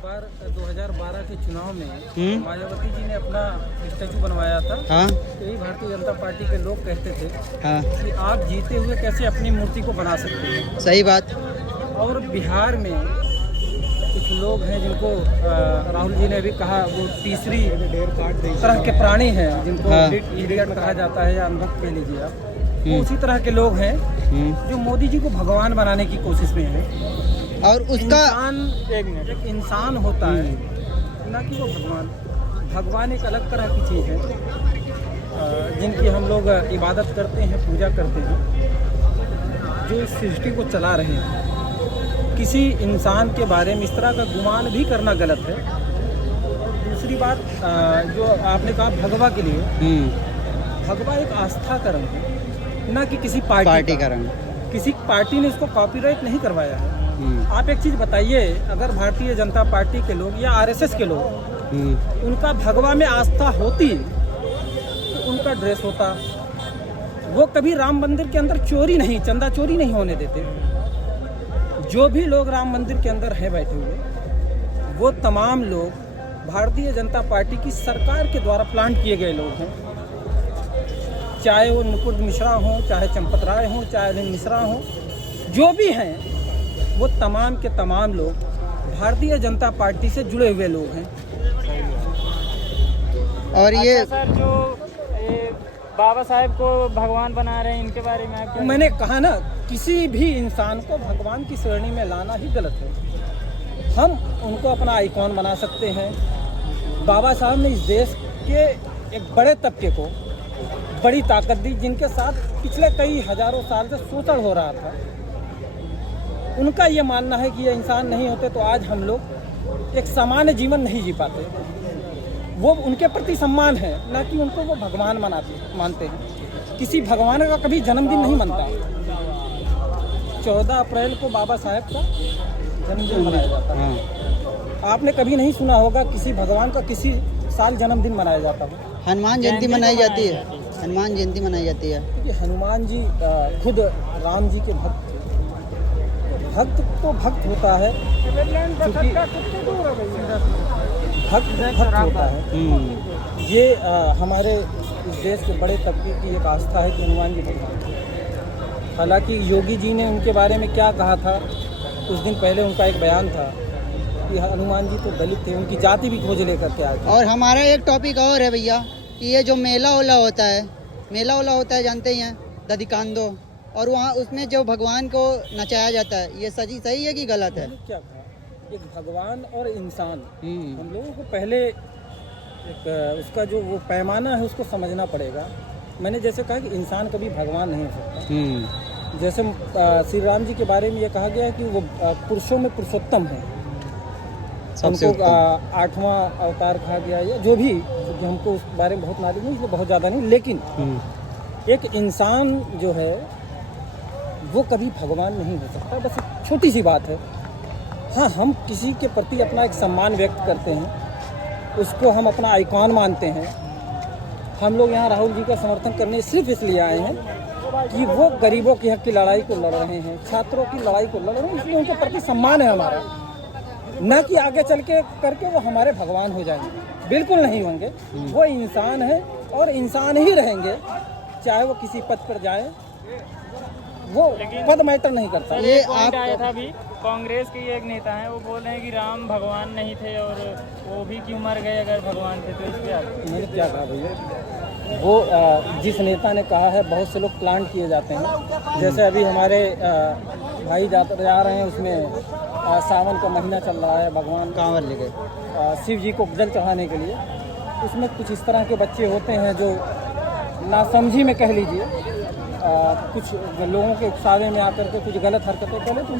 बार 2012 के चुनाव में मायावती जी ने अपना स्टैचू बनवाया था। हाँ। यही भारतीय जनता पार्टी के लोग कहते थे हाँ। कि आप जीते हुए कैसे अपनी मूर्ति को बना सकते हैं। सही बात। और बिहार में कुछ लोग हैं जिनको राहुल जी ने भी कहा वो तीसरी तरह के प्राणी हैं जिनको इडियट कहा जाता है या अनुभव कह लीजिए आप। तो उसी तरह के लोग हैं जो मोदी जी को भगवान बनाने की कोशिश में हैं। और उसका एक इंसान होता है ना कि वो भगवान एक अलग तरह की चीज़ है जिनकी हम लोग इबादत करते हैं, पूजा करते हैं, जो इस सृष्टि को चला रहे हैं। किसी इंसान के बारे में इस तरह का गुमान भी करना गलत है। दूसरी बात जो आपने कहा भगवा के लिए, भगवा एक आस्था का रंग है ना कि किसी पार्टी का रंग। किसी पार्टी ने इसको कॉपीराइट नहीं करवाया है। आप एक चीज बताइए, अगर भारतीय जनता पार्टी के लोग या आरएसएस के लोग उनका भगवा में आस्था होती तो उनका ड्रेस होता। वो कभी राम मंदिर के अंदर चोरी नहीं, चंदा चोरी नहीं होने देते। जो भी लोग राम मंदिर के अंदर हैं बैठे हुए, वो तमाम लोग भारतीय जनता पार्टी की सरकार के द्वारा प्लांट किए गए लोग हैं। चाहे वो नुपुर मिश्रा हो, चाहे चंपत राय हो, चाहे अनिल मिश्रा हो, जो भी हैं वो तमाम के तमाम लोग भारतीय जनता पार्टी से जुड़े हुए लोग हैं। और ये सर जो बाबा साहेब को भगवान बना रहे हैं, इनके बारे में आप क्या? मैंने कहा ना, किसी भी इंसान को भगवान की श्रेणी में लाना ही गलत है। हम उनको अपना आइकॉन बना सकते हैं। बाबा साहब ने इस देश के एक बड़े तबके को बड़ी ताकत दी, जिनके साथ पिछले कई हजारों साल से शोषण हो रहा था। उनका ये मानना है कि ये इंसान नहीं होते तो आज हम लोग एक सामान्य जीवन नहीं जी पाते। वो उनके प्रति सम्मान है, ना कि उनको वो भगवान मानते हैं। किसी भगवान का कभी जन्मदिन नहीं मनता। 14 अप्रैल को बाबा साहेब का जन्मदिन मनाया जाता है। आपने कभी नहीं सुना होगा किसी भगवान का किसी साल जन्मदिन मनाया जाता है। हनुमान जयंती मनाई जाती है। हनुमान जयंती मनाई जाती है। क्योंकि हनुमान जी खुद राम जी के भक्त तो भक्त होता है, क्योंकि भक्त होता है। ये हमारे इस देश के बड़े तबके की एक आस्था है कि हनुमान जी भगवान हैं। हालांकि योगी जी ने उनके बारे में क्या कहा था, कुछ दिन पहले उनका एक बयान था कि हनुमान जी तो दलित थे, उनकी जाति भी खोज लेकर के आए थे। और हमारा एक टॉपिक और है भैया कि ये जो मेला होता है जानते ही हैं, दधिकांदो, और वहाँ उसमें जो भगवान को नचाया जाता है, ये सही है कि गलत है? क्या कहा, एक भगवान और इंसान, हम लोगों को पहले एक उसका जो वो पैमाना है उसको समझना पड़ेगा। मैंने जैसे कहा कि इंसान कभी भगवान नहीं हो सकता। जैसे श्री राम जी के बारे में ये कहा गया है कि वो पुरुषों में पुरुषोत्तम है। हमको 8वां अवतार कहा गया, या जो भी, क्योंकि हमको उस बारे में बहुत मालूम नहीं, इसलिए बहुत ज़्यादा नहीं। लेकिन एक इंसान जो है वो कभी भगवान नहीं हो सकता। बस एक छोटी सी बात है। हाँ, हम किसी के प्रति अपना एक सम्मान व्यक्त करते हैं, उसको हम अपना आइकॉन मानते हैं। हम लोग यहाँ राहुल जी का समर्थन करने सिर्फ इसलिए आए हैं कि वो गरीबों के हक की लड़ाई को लड़ रहे हैं, छात्रों की लड़ाई को लड़ रहे हैं, इसलिए उनके प्रति सम्मान है हमारा। न कि आगे चल के करके वो हमारे भगवान हो जाएंगे, बिल्कुल नहीं होंगे। वो इंसान है और इंसान ही रहेंगे, चाहे वो किसी पद पर जाए, वो पद मैटर नहीं करता। ये आप आया था अभी, कांग्रेस के एक नेता हैं, वो बोल रहे हैं कि राम भगवान नहीं थे और वो भी क्यों मर गए अगर भगवान थे, तो इस पे मैंने क्या कहा भैया, वो जिस नेता ने कहा है, बहुत से लोग प्लांट किए जाते हैं। जैसे अभी हमारे भाई जा रहे हैं, उसमें सावन का महीना चल रहा है, भगवान कांवर ले गए शिव जी को जल चढ़ाने के लिए। उसमें कुछ इस तरह के बच्चे होते हैं जो नासमझी में कह लीजिए, कुछ लोगों के उकसावे में आकर के कुछ गलत हरकतें करें तो